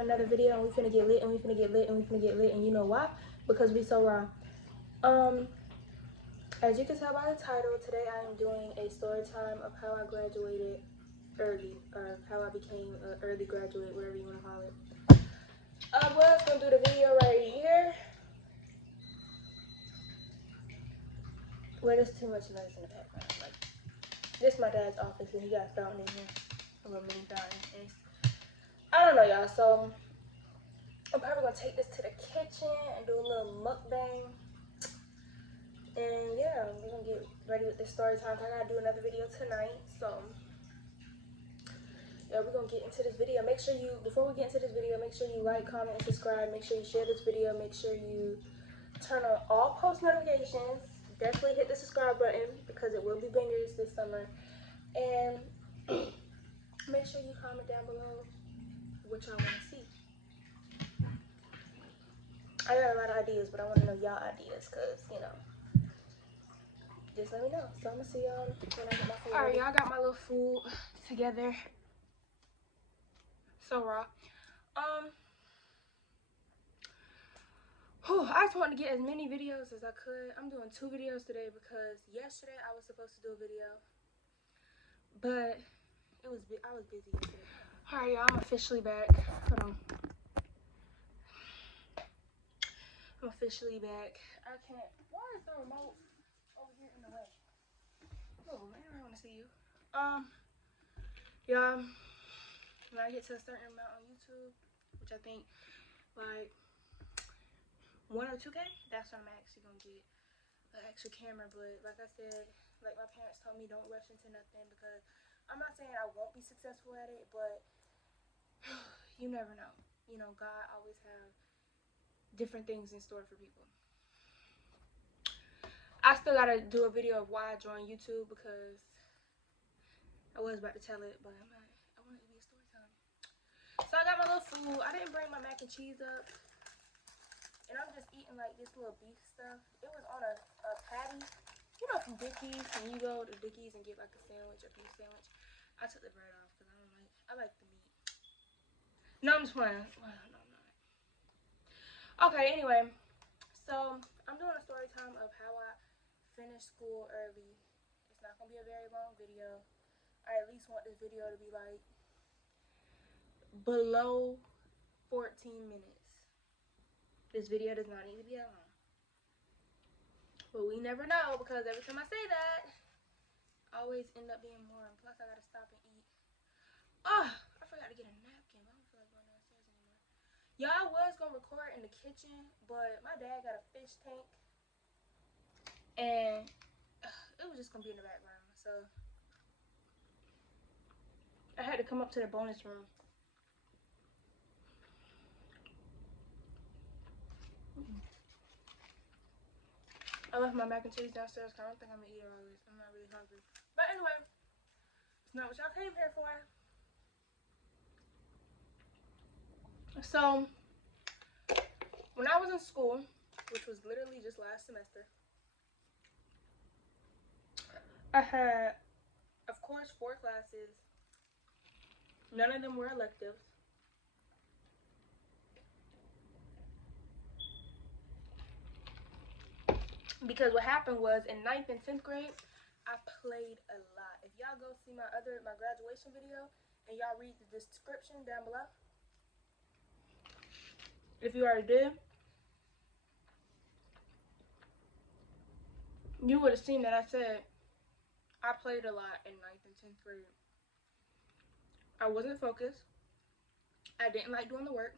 for another video, and we finna get lit, and we finna get lit, and we finna get lit, and you know why? Because we so raw. As you can tell by the title, today I am doing a story time of how I graduated early, or how I became an early graduate, whatever you want to call it. I was gonna do the video right here. Well, there's too much noise in the background. Like, this is my dad's office, and he got a fountain in here, a little mini fountain. And I don't know, y'all. So I'm probably gonna take this to the kitchen and do a little mukbang. And yeah, we're gonna get ready with this story time. I gotta do another video tonight, so yeah, we're gonna get into this video. Make sure you, before we get into this video, make sure you like, comment, and subscribe. Make sure you share this video. Make sure you turn on all post notifications. Definitely hit the subscribe button because it will be bangers this summer. And make sure you comment down below what y'all want to see. I got a lot of ideas, but I want to know y'all ideas because, you know, just let me know. So I'm gonna see y'all when I get my food. Alright, y'all, got my little food together. So raw. I just wanted to get as many videos as I could. I'm doing 2 videos today because yesterday I was supposed to do a video, but I was busy yesterday. Alright, y'all, I'm officially back. Hold on. I'm officially back. I can't. Why is the remote over here in the way? Oh man, I want to see you. Y'all, when I get to a certain amount on YouTube, which I think like 1 or 2K, that's when I'm actually gonna get an extra camera. But like I said, like my parents told me, don't rush into nothing because I'm not saying I won't be successful at it, but you never know. You know, God always have different things in store for people. I still gotta do a video of why I joined YouTube because I was about to tell it, but I'm not. I want it to be a story time. So I got my little food. I didn't bring my mac and cheese up, and I'm just eating like this little beef stuff. It was on a patty, you know, from Dickies. And you go to Dickies and get like a sandwich, a beef sandwich. I took the bread off because I like the meat. No, I'm just playing. Well, no, I'm not. Okay, anyway, so I'm doing a story time of how I finished school early. It's not gonna be a very long video. I at least want this video to be like below 14 minutes. This video does not need to be that long. But we never know because every time I say that, I always end up being more. And plus, I gotta stop and eat. Oh, I forgot to get a napkin. I don't feel like going downstairs anymore. Yeah, I was gonna record in the kitchen, but my dad got a fish tank, and it was just gonna be in the background. So I had to come up to the bonus room. I left my mac and cheese downstairs because I don't think I'm gonna eat all this. I'm not really hungry. But anyway, it's not what y'all came here for. So when I was in school, which was literally just last semester, I had, of course, 4 classes. None of them were electives. Because what happened was in 9th and 10th grade, I played a lot. If y'all go see my graduation video and y'all read the description down below, if you already did, you would have seen that I said I played a lot in 9th and 10th grade. I wasn't focused. I didn't like doing the work.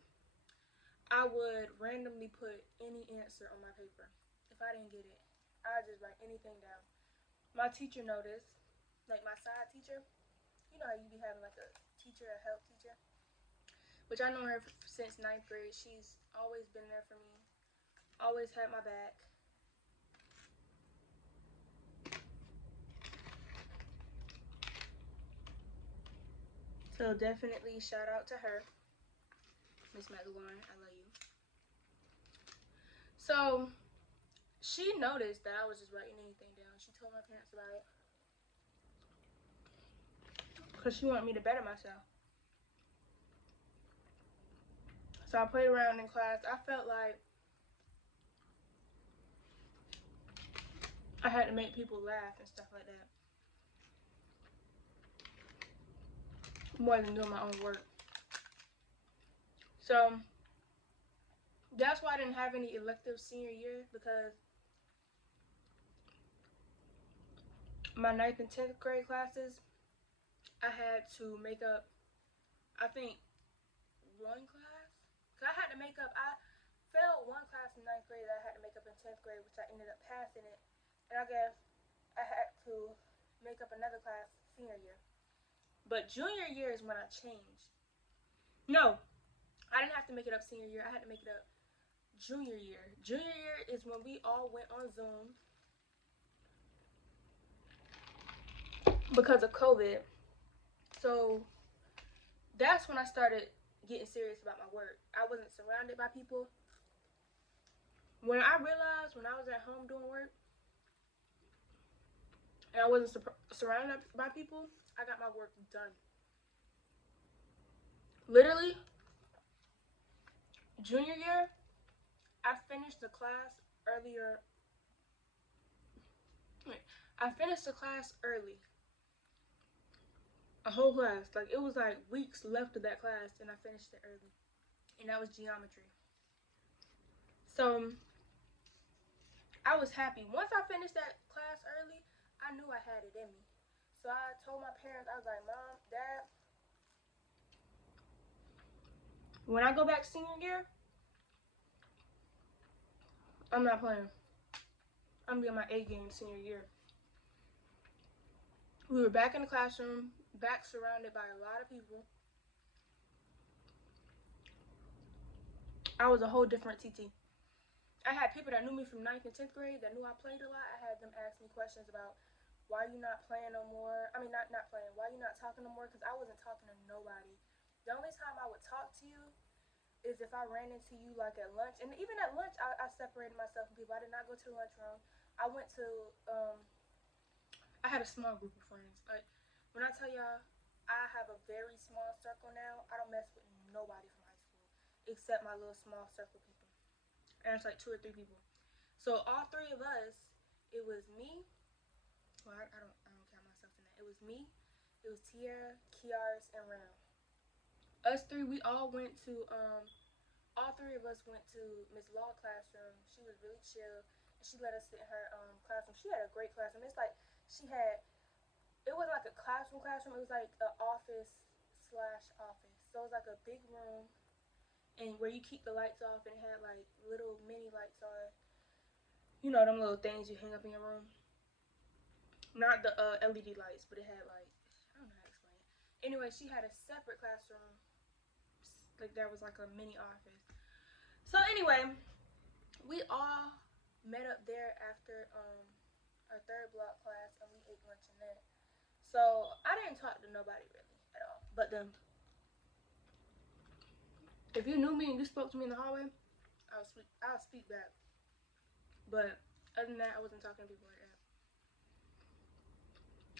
I would randomly put any answer on my paper. If I didn't get it, I'd just write anything down. My teacher noticed, like my side teacher, you know how you be having like a teacher, a help teacher, which I know her since 9th grade. She's always been there for me, always had my back. So definitely shout out to her, Miss McLaurin, I love you. So she noticed that I was just writing anything down. She told my parents about it because she wanted me to better myself. So I played around in class. I felt like I had to make people laugh and stuff like that, more than doing my own work. So that's why I didn't have any electives senior year, because my 9th and 10th grade classes, I had to make up, I think, one class. Cause I had to make up, I failed one class in 9th grade that I had to make up in 10th grade, which I ended up passing it. And I guess I had to make up another class senior year. But junior year is when I changed. No, I didn't have to make it up senior year. I had to make it up junior year. Junior year is when we all went on Zoom because of COVID. So that's when I started getting serious about my work. I wasn't surrounded by people. When I realized when I was at home doing work and I wasn't surrounded by people, I got my work done. Literally, junior year, I finished the class earlier. I finished the class early. A whole class. Like, it was like weeks left of that class and I finished it early. And that was geometry. So I was happy. Once I finished that class early, I knew I had it in me. So I told my parents, I was like, Mom, Dad, when I go back senior year, I'm not playing. I'm gonna be on my A game senior year. We were back in the classroom, back surrounded by a lot of people. I was a whole different TT. I had people that knew me from 9th and 10th grade that knew I played a lot. I had them ask me questions about why you not playing no more. I mean, not playing. Why you not talking no more? Because I wasn't talking to nobody. The only time I would talk to you is if I ran into you like at lunch. And even at lunch, I separated myself from people. I did not go to the lunchroom. I went to, I had a small group of friends. Like, when I tell y'all, I have a very small circle now. I don't mess with nobody from high school except my little small circle people. And it's like 2 or 3 people. So all 3 of us, it was me. Well, I don't count myself in that. It was me. It was Tierra, Kiaris, and Ram. Us 3, we all went to all 3 of us went to Miss Law classroom. She was really chill, and she let us sit in her classroom. She had a great classroom. It's like she had. It wasn't like a classroom. It was like an office/office. So it was like a big room, and where you keep the lights off, and it had like little mini lights on. You know them little things you hang up in your room. Not the LED lights, but it had like, I don't know how to explain it. Anyway, she had a separate classroom. Like there was like a mini office. So anyway, we all met up there after our 3rd block class, and we ate lunch in there. So I didn't talk to nobody really at all. But then, if you knew me and you spoke to me in the hallway, I'll speak back. But other than that, I wasn't talking to people like that.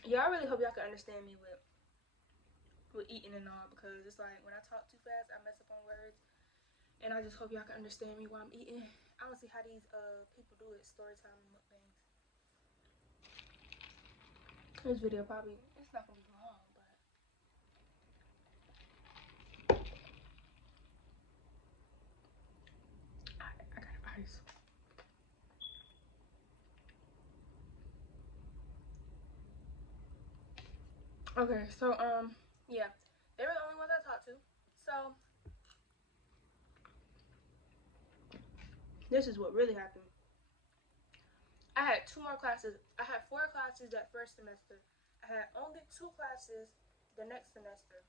Yeah, I really hope y'all can understand me with eating and all, because it's like when I talk too fast, I mess up on words. And I just hope y'all can understand me while I'm eating. I don't see how these people do it, story time and mukbangs. This video probably, it's not gonna be long, but I got ice. Okay, so yeah, they were the only ones I talked to. So this is what really happened. I had 2 more classes. I had 4 classes that first semester. I had only 2 classes the next semester.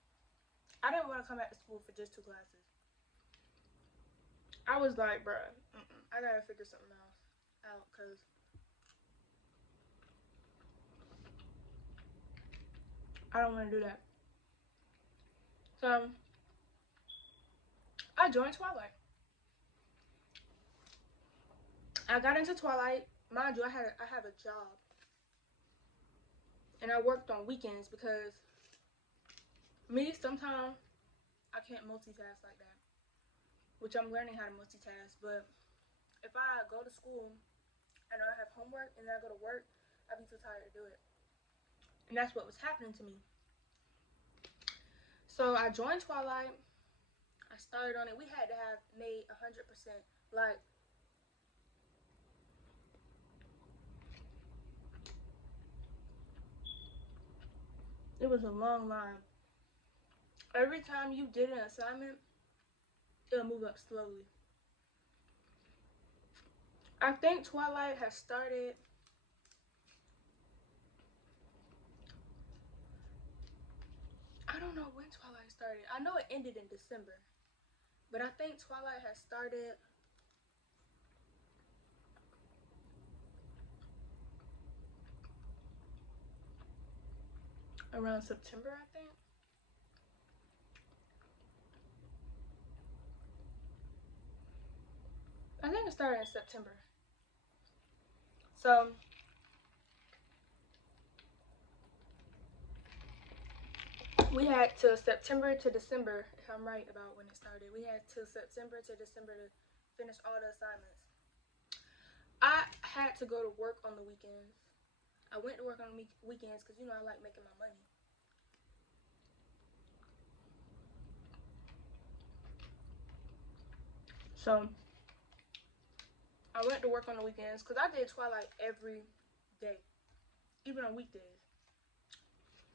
I didn't want to come back to school for just 2 classes. I was like, bruh, I gotta figure something else out, because I don't want to do that. So I joined Twilight. I got into Twilight. Mind you, I have a job, and I worked on weekends because me, sometimes I can't multitask like that. which I'm learning how to multitask. But if I go to school and I have homework and then I go to work, I'd be too tired to do it. And that's what was happening to me. So I joined Twilight. I started on it. We had to have made 100%. Like, it was a long line. Every time you did an assignment, it'll move up slowly. I think Twilight has started. I don't know when Twilight started. I know it ended in December. But I think Twilight has started around September, I think. I think it started in September. So we had till September to December, if I'm right about when it started. We had till September to December to finish all the assignments. I had to go to work on the weekends. I went to work on the weekends because, you know, I like making my money. So I went to work on the weekends because I did Twilight every day, even on weekdays,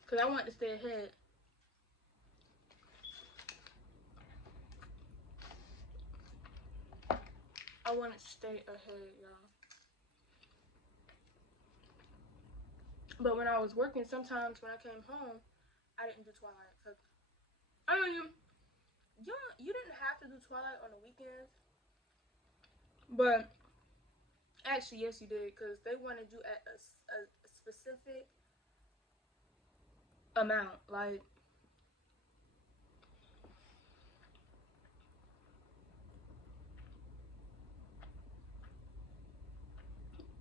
because I wanted to stay ahead. I wanted to stay ahead, y'all. But when I was working, sometimes when I came home, I didn't do Twilight. Cause I mean, you didn't have to do Twilight on the weekends, but actually, yes, you did, because they wanted you at a specific amount. Like,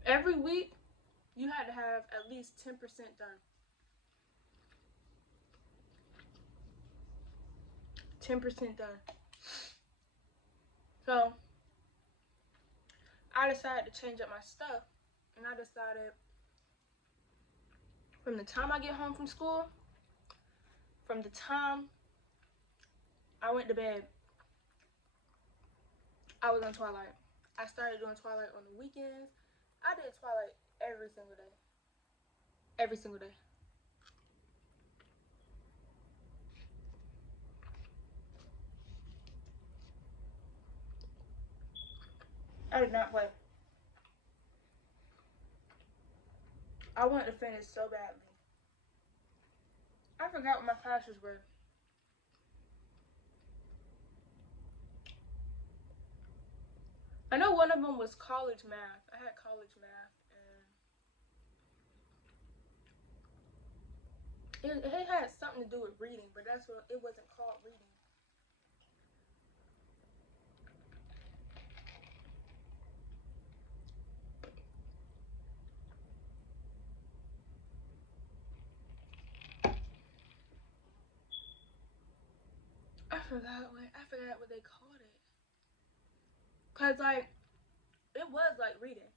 every week, you had to have at least 10% done. 10% done. So I decided to change up my stuff, and I decided from the time I get home from school, from the time I went to bed, I was on Twilight. I started doing Twilight on the weekends. I did Twilight every single day. Every single day. I did not play. I wanted to finish so badly. I forgot what my classes were. I know one of them was college math. I had college math, and it had something to do with reading, but that's what it wasn't called reading. I forgot what they called it. Cause like it was like reading.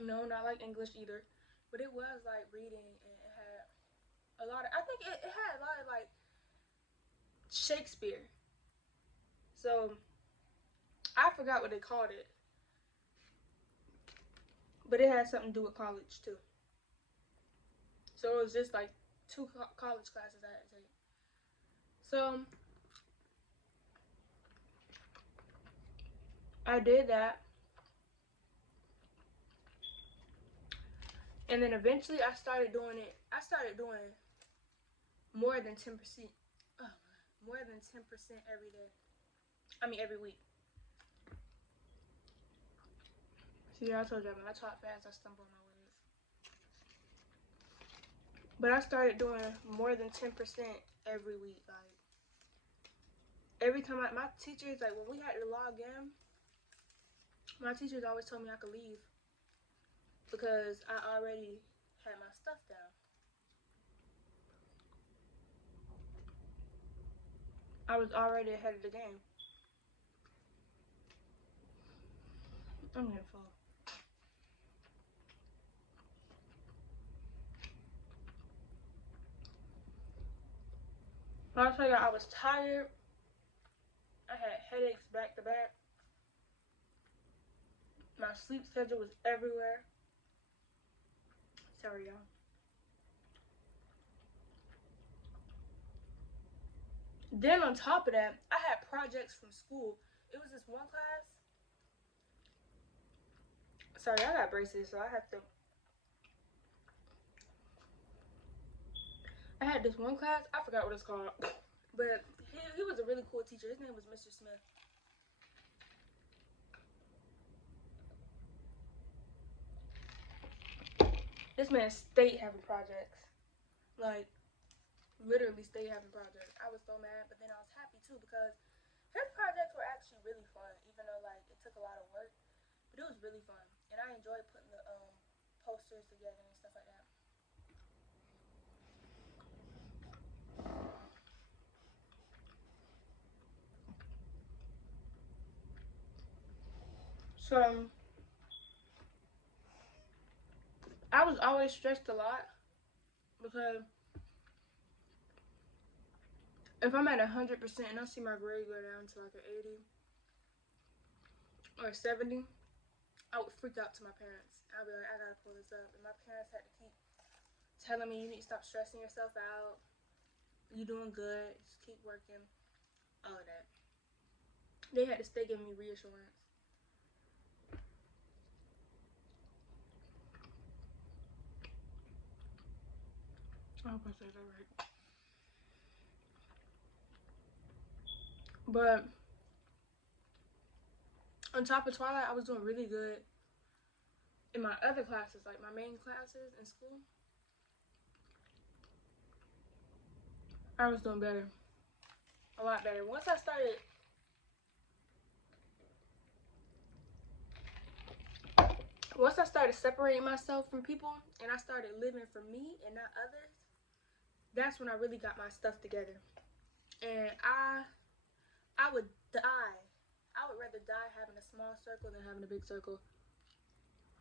No, not like English either, but it was like reading, and it had a lot of. I think it had a lot of like Shakespeare. So I forgot what they called it, but it had something to do with college too. So it was just like two college classes I had to take. So I did that, and then eventually I started doing it. I started doing more than 10%. Oh, more than 10% every day. I mean every week. See, I told you when I talk fast, I stumble on my words. But I started doing more than 10% every week. Like every time my teachers, like when we had to log in, my teachers always told me I could leave because I already had my stuff down. I was already ahead of the game. I'm getting full. When I tell you I was tired, I had headaches back to back. My sleep schedule was everywhere. Sorry, y'all. Then on top of that, I had projects from school. It was this one class. Sorry, I got braces, so I have to. I had this one class. I forgot what it's called, but he was a really cool teacher. His name was Mr. Smith. This man stayed having projects, like literally stayed having projects. I was so mad, but then I was happy too because his projects were actually really fun, even though like it took a lot of work. But it was really fun, and I enjoyed putting the posters together and stuff like that. So I was always stressed a lot because if I'm at 100% and I see my grade go down to like an 80 or 70, I would freak out to my parents. I'd be like, I gotta pull this up, and my parents had to keep telling me, you need to stop stressing yourself out. You're doing good. Just keep working. All of that. They had to stay giving me reassurance. I hope I said that right. But on top of Twilight, I was doing really good in my other classes, like my main classes in school. I was doing better. A lot better. Once I started separating myself from people and I started living for me and not others, that's when I really got my stuff together. And I would die. I would rather die having a small circle than having a big circle.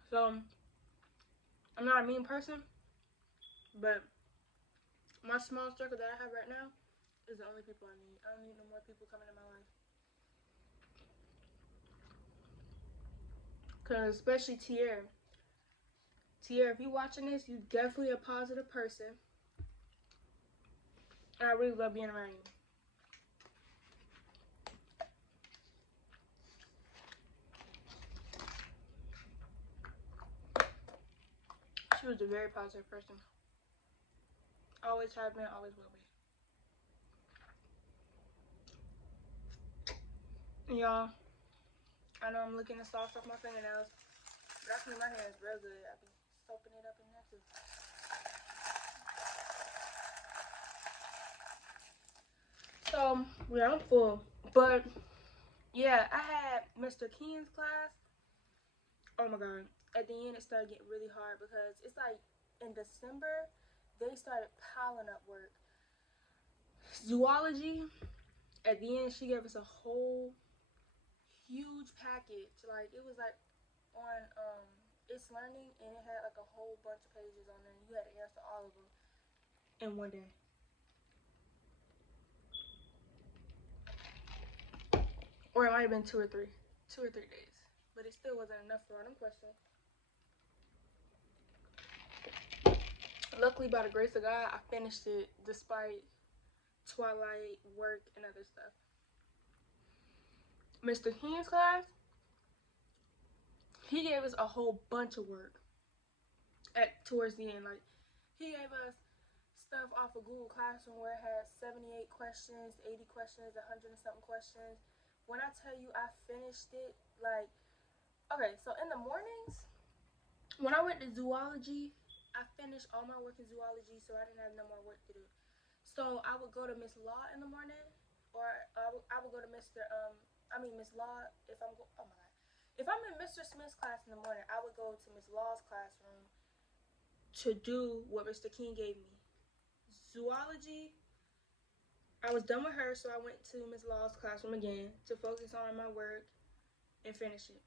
So I'm not a mean person, but my small circle that I have right now is the only people I need. I don't need no more people coming in my life. Cause especially Tierra. Tierra, if you watching this, you definitely a positive person. And I really love being around you. She was a very positive person. Always has been, always will be. Y'all, I know I'm looking to sauce off my fingernails, but I clean my hands real good. I be soaping it up in there too. So, yeah, I'm full. But, yeah, I had Mr. Keen's class. Oh my god. At the end, it started getting really hard because it's like in December, they started piling up work. Zoology, at the end, she gave us a whole huge package. Like, it was like on It's Learning, and it had like a whole bunch of pages on there, and you had to answer all of them in one day. Or it might have been 2 or 3 days. But it still wasn't enough for all them questions. Luckily, by the grace of God, I finished it despite Twilight, work, and other stuff. Mr. Keen's class, he gave us a whole bunch of work towards the end. Like, he gave us stuff off of Google Classroom where it had 78 questions, 80 questions, 100 and something questions. When I tell you I finished it, like, okay, so in the mornings, when I went to zoology, I finished all my work in zoology, so I didn't have no more work to do. So I would go to Miss Law in the morning, or I would go to Miss Law if I'm oh my god. If I'm in Mr. Smith's class in the morning, I would go to Miss Law's classroom to do what Mr. King gave me. Zoology, I was done with her, so I went to Miss Law's classroom again to focus on my work and finish it.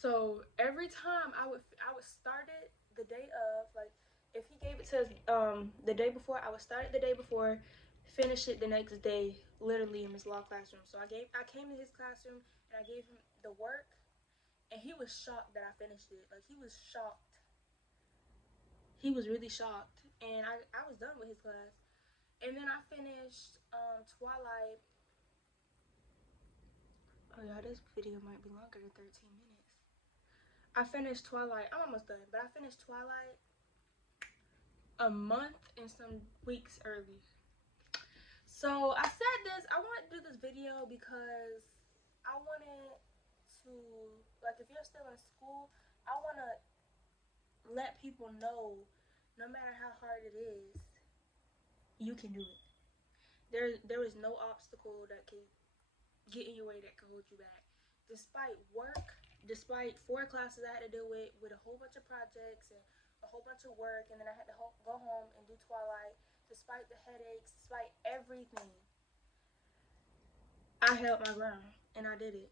So every time I would start it the day of, like if he gave it to us the day before, I would start it the day before, finish it the next day, literally in his law classroom. So I came to his classroom and I gave him the work, and he was shocked that I finished it. Like, he was shocked. He was really shocked. And I was done with his class. And then I finished Twilight. Oh yeah, this video might be longer than 13 minutes. I finished Twilight. I'm almost done, but I finished Twilight a month and some weeks early. So I said this, I wanted to do this video because I wanted to, like, if you're still in school, I want to let people know, no matter how hard it is, you can do it. There is no obstacle that can get in your way, that can hold you back. Despite work, despite 4 classes I had to deal with a whole bunch of projects and a whole bunch of work, and then I had to go home and do Twilight, despite the headaches, despite everything, I held my ground and I did it.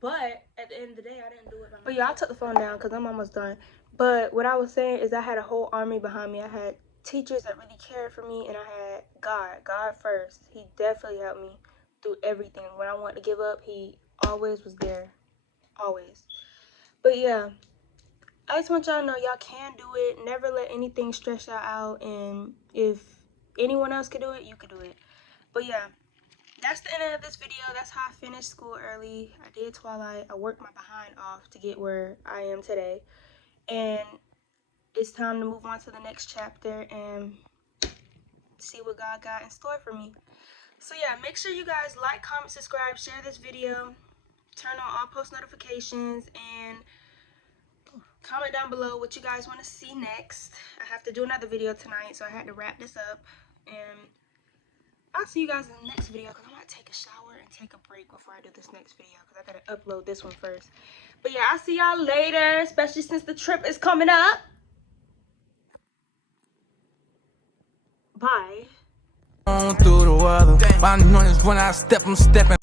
But at the end of the day, I didn't do it by myself. But yeah, I took the phone down because I'm almost done. But what I was saying is I had a whole army behind me. I had teachers that really cared for me, and I had God first. He definitely helped me through everything. When I wanted to give up, he always was there. Always. But yeah, I just want y'all to know y'all can do it. Never let anything stress y'all out. And if anyone else could do it, you could do it. But yeah, that's the end of this video. That's how I finished school early. I did Twilight. I worked my behind off to get where I am today. And it's time to move on to the next chapter and see what God got in store for me. So yeah, make sure you guys like, comment, subscribe, share this video, turn on all post notifications, and comment down below what you guys want to see next. I have to do another video tonight, so I had to wrap this up. And I'll see you guys in the next video, because I'm going to take a shower and take a break before I do this next video, because I got to upload this one first. But yeah, I'll see y'all later, especially since the trip is coming up. Bye. On through the weather. My noise when I step, I'm stepping.